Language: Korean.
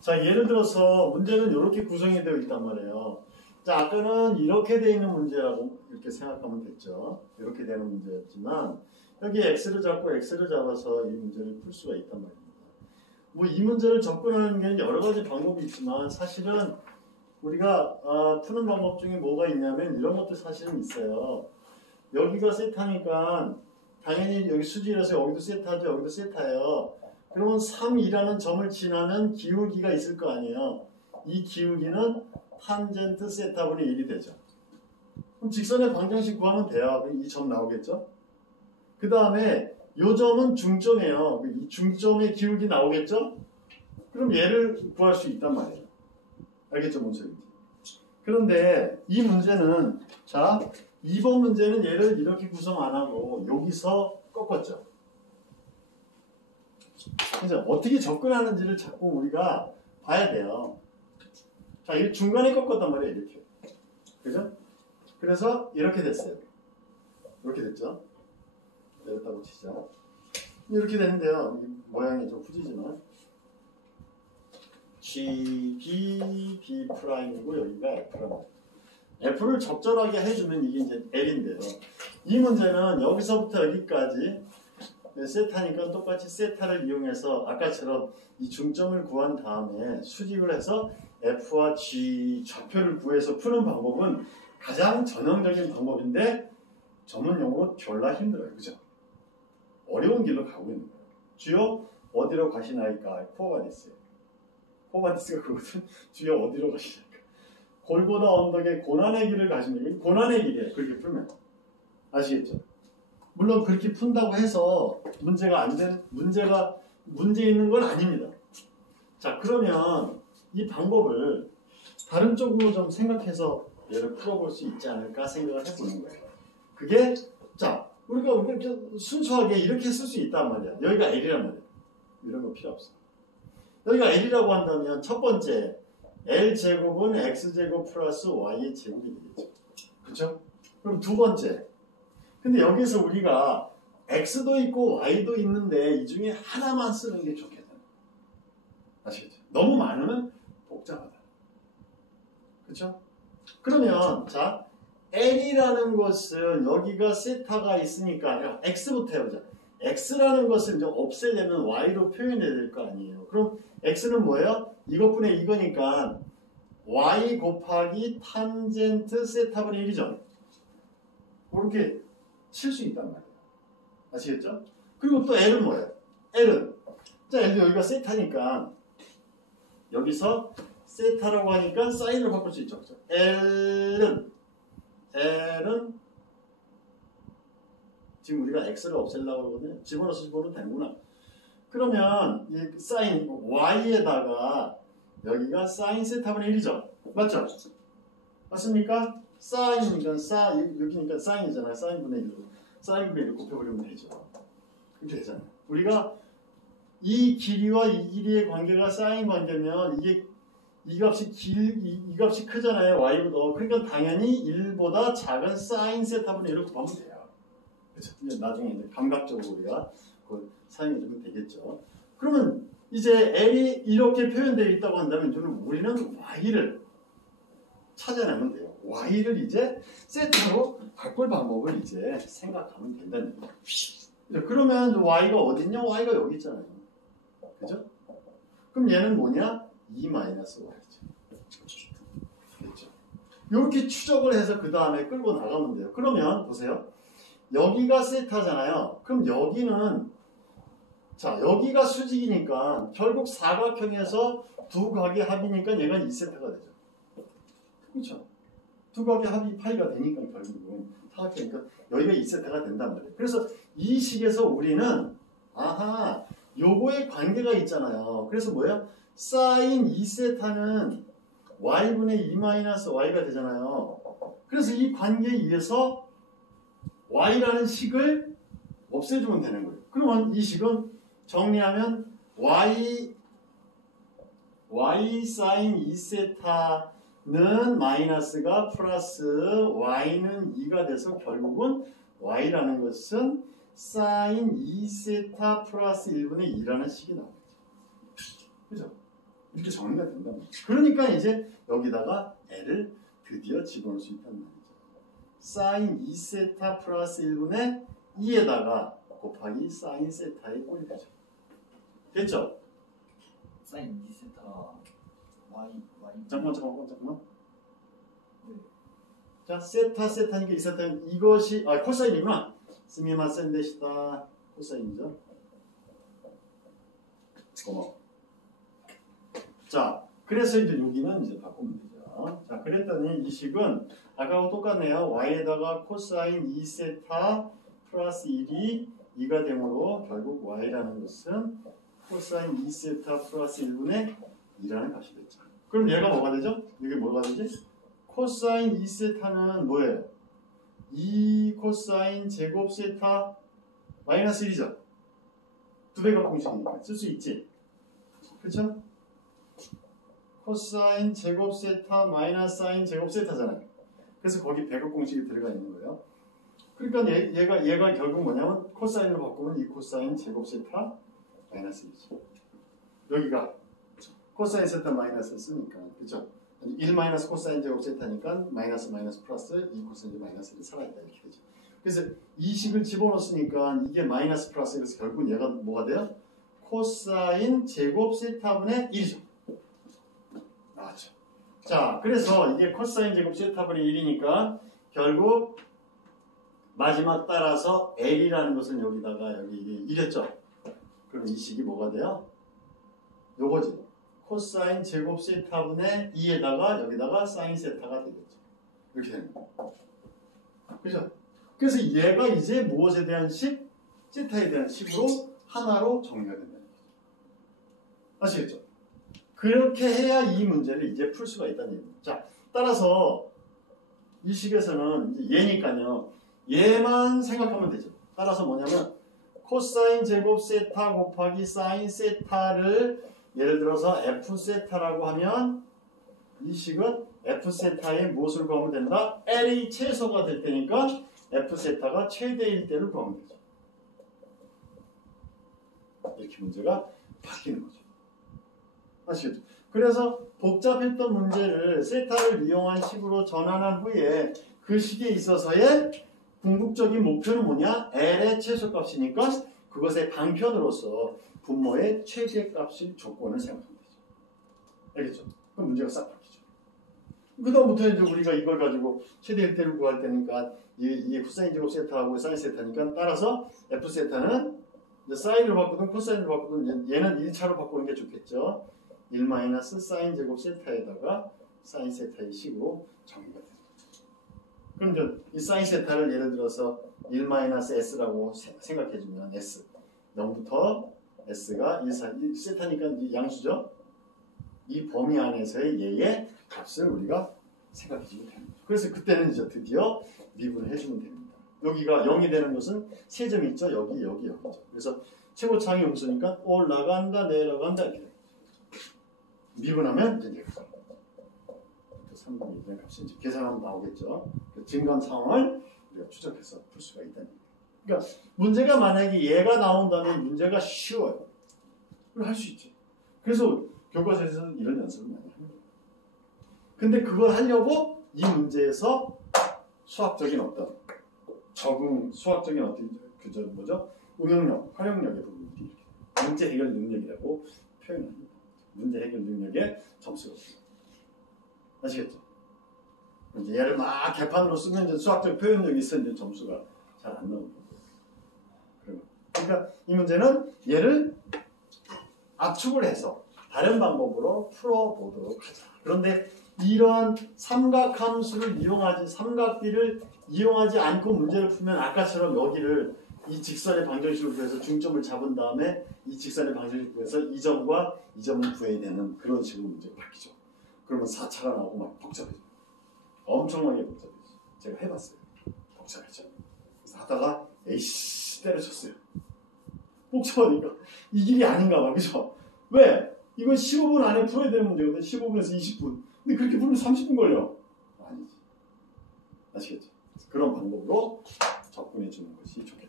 자, 예를 들어서 문제는 이렇게 구성이 되어 있단 말이에요. 자, 아까는 이렇게 되어 있는 문제라고 이렇게 생각하면 됐죠. 이렇게 되는 문제였지만 여기 x를 잡고 x를 잡아서 이 문제를 풀 수가 있단 말입니다. 뭐 이 문제를 접근하는 게 여러 가지 방법이 있지만 사실은 우리가 푸는 방법 중에 뭐가 있냐면 이런 것도 사실은 있어요. 여기가 세타니까 당연히 여기 수직이라서 여기도 세타죠. 여기도 세타예요. 그러면 3이라는 점을 지나는 기울기가 있을 거 아니에요. 이 기울기는 탄젠트 세타분의 1이 되죠. 그럼 직선의 방정식 구하면 돼요. 이 점 나오겠죠? 그 다음에 이 점은 중점이에요. 이 중점의 기울기 나오겠죠? 그럼 얘를 구할 수 있단 말이에요. 알겠죠? 뭔 소리인지. 그런데 이 문제는 자 2번 문제는 얘를 이렇게 구성 안 하고 여기서 꺾었죠. 그래서 어떻게 접근하는지를 자꾸 우리가 봐야 돼요. 자, 이 중간에 꺾었단 말이에요. 이렇게. 그죠? 그래서 이렇게 됐어요. 이렇게 됐죠? 내렸다고 치자. 이렇게 되는데요. 모양이 좀 후지지만 G, B, B 프라임이고 여기가 F라고. F를 적절하게 해주면 이게 이제 L인데요. 이 문제는 여기서부터 여기까지 세타니까 똑같이 세타를 이용해서 아까처럼 이 중점을 구한 다음에 수직을 해서 F와 G 좌표를 구해서 푸는 방법은 가장 전형적인 방법인데 전문용어로 졸라 힘들어요. 그죠? 어려운 길로 가고 있는 거예요. 주요 어디로 가시나이까? 코어바디스예요. 코어바디스가 그거든. 주요 어디로 가시나이까? 골고다 언덕에 고난의 길을 가시는 게 고난의 길이에요. 그렇게 풀면. 아시겠죠? 물론 그렇게 푼다고 해서 문제가 안 된, 문제 있는 건 아닙니다. 자, 그러면 이 방법을 다른 쪽으로 좀 생각해서 얘를 풀어볼 수 있지 않을까 생각을 해보는 거예요. 그게, 자, 우리가 순수하게 이렇게 쓸 수 있단 말이야. 여기가 L이란 말이야. 이런 거 필요 없어. 여기가 L이라고 한다면 첫 번째, L제곱은 X제곱 플러스 Y의 제곱이 되겠죠. 그렇죠? 그럼 두 번째, 근데 여기서 우리가 X도 있고 Y도 있는데 이 중에 하나만 쓰는 게 좋겠잖아요. 아시겠죠? 너무 많으면 복잡하다. 그렇죠? 그러면 자 L이라는 것은 여기가 세타가 있으니까 X부터 해보자. X라는 것을 이제 없애려면 Y로 표현해야 될 거 아니에요. 그럼 X는 뭐예요? 이것분의 이거니까 Y 곱하기 탄젠트 세타분의 1이죠. 그렇게 칠 수 있단 말이에요. 아시겠죠? 그리고 또 L은 뭐예요? L은 자, L도 여기가 세타니까 여기서 세타라고 하니까 사인을 바꿀 수 있죠. 그렇죠? L은 지금 우리가 X를 없애려고 그러거든요. 집어넣어서 집어넣으면 되는구나. 그러면 이 사인 Y에다가 여기가 사인 세타분의 1이죠. 맞죠? 맞습니까? 사인이니까 여기니까 사인이잖아요. 사인분의 1로. 사인분의 1로 곱해버리면 되죠. 그렇게 되잖아요. 우리가 이 길이와 이 길이의 관계가 사인 관계면 이 값이 크잖아요. Y보다. 그러니까 당연히 1보다 작은 사인 세타분의 1을 곱하면 돼요. 그렇죠? 이제 나중에 이제 감각적으로 우리가 그걸 사용해주면 되겠죠. 그러면 이제 L이 이렇게 표현되어 있다고 한다면 우리는 Y를 찾아내면 돼요. Y를 이제 세타로 바꿀 방법을 이제 생각하면 된다는 거예요. 그러면 Y가 어딨냐? Y가 여기 있잖아요. 그죠? 그럼 얘는 뭐냐? 2-Y죠. 그렇죠? 이렇게 추적을 해서 그 다음에 끌고 나가면 돼요. 그러면 보세요. 여기가 세타잖아요. 그럼 여기는 자 여기가 수직이니까 결국 사각형에서 두 각의 합이니까 얘가 2세타가 되죠. 그렇죠? 두 각의 합이 파이가 되니까 결국은 사각형이니까 여기가 2세타가 된단 말이에요. 그래서 이 식에서 우리는 아하 요거에 관계가 있잖아요. 그래서 뭐예요? 사인 2세타는 y분의 2-y가 되잖아요. 그래서 이 관계에 의해서 y라는 식을 없애주면 되는 거예요. 그러면 이 식은 정리하면 y 사인 2세타는 마이너스가 플러스 y는 2가 돼서 결국은 y라는 것은 사인 2세타 플러스 1분의 2라는 식이 나오겠죠. 그죠? 이렇게 정리가 된단 말이에요. 그러니까 이제 여기다가 L을 드디어 집어넣을 수 있단 말이죠. 사인 2세타 플러스 1분의 2에다가 곱하기 사인 세타의 꼴이 되죠. 됐죠? 사인 2세타 y 잠깐만. 네. 자, 세타니까 2세타 이것이 코사인이구나. 스미마센 데시다. 코사인이죠. 고마워. 자, 그래서 이제 여기는 이제 바꾸면 되죠. 자, 그랬더니 이 식은 아까하고 똑같네요. y에다가 코사인 2세타 플러스 1이 2가 되므로 결국 y라는 것은 코사인 2세타 플러스 1분의 2라는 값이 됐죠. 그럼 얘가 뭐가 되죠? 이게 뭐가 되지? 코사인 2세타는 뭐예요? 2 코사인 제곱 세타 마이너스 1이죠. 두 배가 공식이니까 쓸 수 있지. 그렇죠? 코사인 제곱 세타 마이너스 사인 제곱 세타잖아요. 그래서 거기 배급 공식이 들어가 있는 거예요. 그러니까 얘가 결국 뭐냐면 코사인으로 바꾸면 이 코사인 제곱 세타 마이너스 1이죠. 여기가 코사인 세타 마이너스 쓰니까 그렇죠? 1 마이너스 코사인 제곱 세타니까 마이너스 플러스 2 코사인 마이너스 1이 살아있다 이렇게 되죠. 그래서 이 식을 집어넣었으니까 이게 마이너스 플러스 그래서 결국 얘가 뭐가 돼요? 코사인 제곱 세타분의 1이죠. 나왔죠. 자, 그래서 이게 코사인 제곱 세타분의 1이니까 결국 마지막 따라서 L이라는 것은 여기다가 여기 이게 1이었죠. 그럼 이 식이 뭐가 돼요? 요거지. 코사인 제곱 세타분의 2에다가 여기다가 사인 세타가 되겠죠. 이렇게 되는 거예요. 그죠? 그래서 얘가 이제 무엇에 대한 식? 세타에 대한 식으로 하나로 정리가 된다는 거죠. 아시겠죠? 그렇게 해야 이 문제를 이제 풀 수가 있다는 얘기입니다. 자, 따라서 이 식에서는 이제 얘니까요. 얘만 생각하면 되죠. 따라서 뭐냐면 코사인 제곱 세타 곱하기 사인 세타를 예를 들어서 F 세타라고 하면 이 식은 F 세타에 무엇을 구하면 된다? L이 최소가 될 때니까 F 세타가 최대일 때를 구하면 되죠. 이렇게 문제가 바뀌는 거죠. 아시겠죠? 그래서 복잡했던 문제를 세타를 이용한 식으로 전환한 후에 그 식에 있어서의 궁극적인 목표는 뭐냐? L의 최소값이니까 그것의 방편으로서 분모의 최대값의 조건을 생각하면 되죠. 알겠죠? 그럼 문제가 싹 바뀌죠. 그 다음부터 이제 우리가 이걸 가지고 최대 1대를 구할 때니까 이게 코사인 제곱 세타하고 사인 세타니까 따라서 F 세타는 사인으로 바꾸든 코사인으로 바꾸든 얘는 1차로 바꾸는 게 좋겠죠. 1 마이너스 사인 제곱 세타에다가 사인 세타의 식으로 정리가 됩니다. 그럼 이제 이 사인 세타를 예를 들어서 1 마이너스 S라고 생각해주면 S 0부터 S가 1 세타니까 양수죠. 이 범위 안에서의 얘의 값을 우리가 생각해주면 됩니다. 그래서 그때는 이제 드디어 미분을 해주면 됩니다. 여기가 0이 되는 것은 세 점이 있죠. 여기죠. 그래서 최고차항이 음수니까 올라간다 내려간다 이렇게 됩니다. 미분하면 이제 얘가 3분의 1의 값이 이제 계산하면 나오겠죠. 그 증가한 상황을 우리가 추적해서 풀 수가 있다는 얘기예요. 그러니까 문제가 만약에 얘가 나온다면 문제가 쉬워요. 그걸 할 수 있지. 그래서 교과서에서는 이런 연습을 많이 합니다. 근데 그걸 하려고 이 문제에서 수학적인 어떤 수학적인 어떤 응용력, 활용력의 부분들이 이렇게 문제 해결 능력이라고 표현합니다. 문제 해결 능력의 점수가 없습니다. 아시겠죠? 이제 얘를 막 개판으로 쓰면 이제 수학적 표현력이 있어 이제 점수가 잘 안 나오는 거예요. 그러니까 이 문제는 얘를 압축을 해서 다른 방법으로 풀어보도록 하자. 그런데 이러한 삼각함수를 삼각비를 이용하지 않고 문제를 풀면 아까처럼 여기를 이 직선의 방정식을 구해서 중점을 잡은 다음에 이 직선의 방정식을 구해서 이 점과 이 점을 구해야 되는 그런 식으로 문제가 바뀌죠. 그러면 4차가 나오고 막 복잡해져. 엄청나게 복잡해져. 제가 해봤어요. 복잡해져. 그래서 하다가 에이씨 때려쳤어요. 복잡하니까 이 길이 아닌가 봐. 그죠? 왜? 이건 15분 안에 풀어야 되는 문제거든. 15분에서 20분. 근데 그렇게 풀면 30분 걸려. 아니지. 아시겠죠? 그런 방법으로 접근해 주는 것이 좋겠다.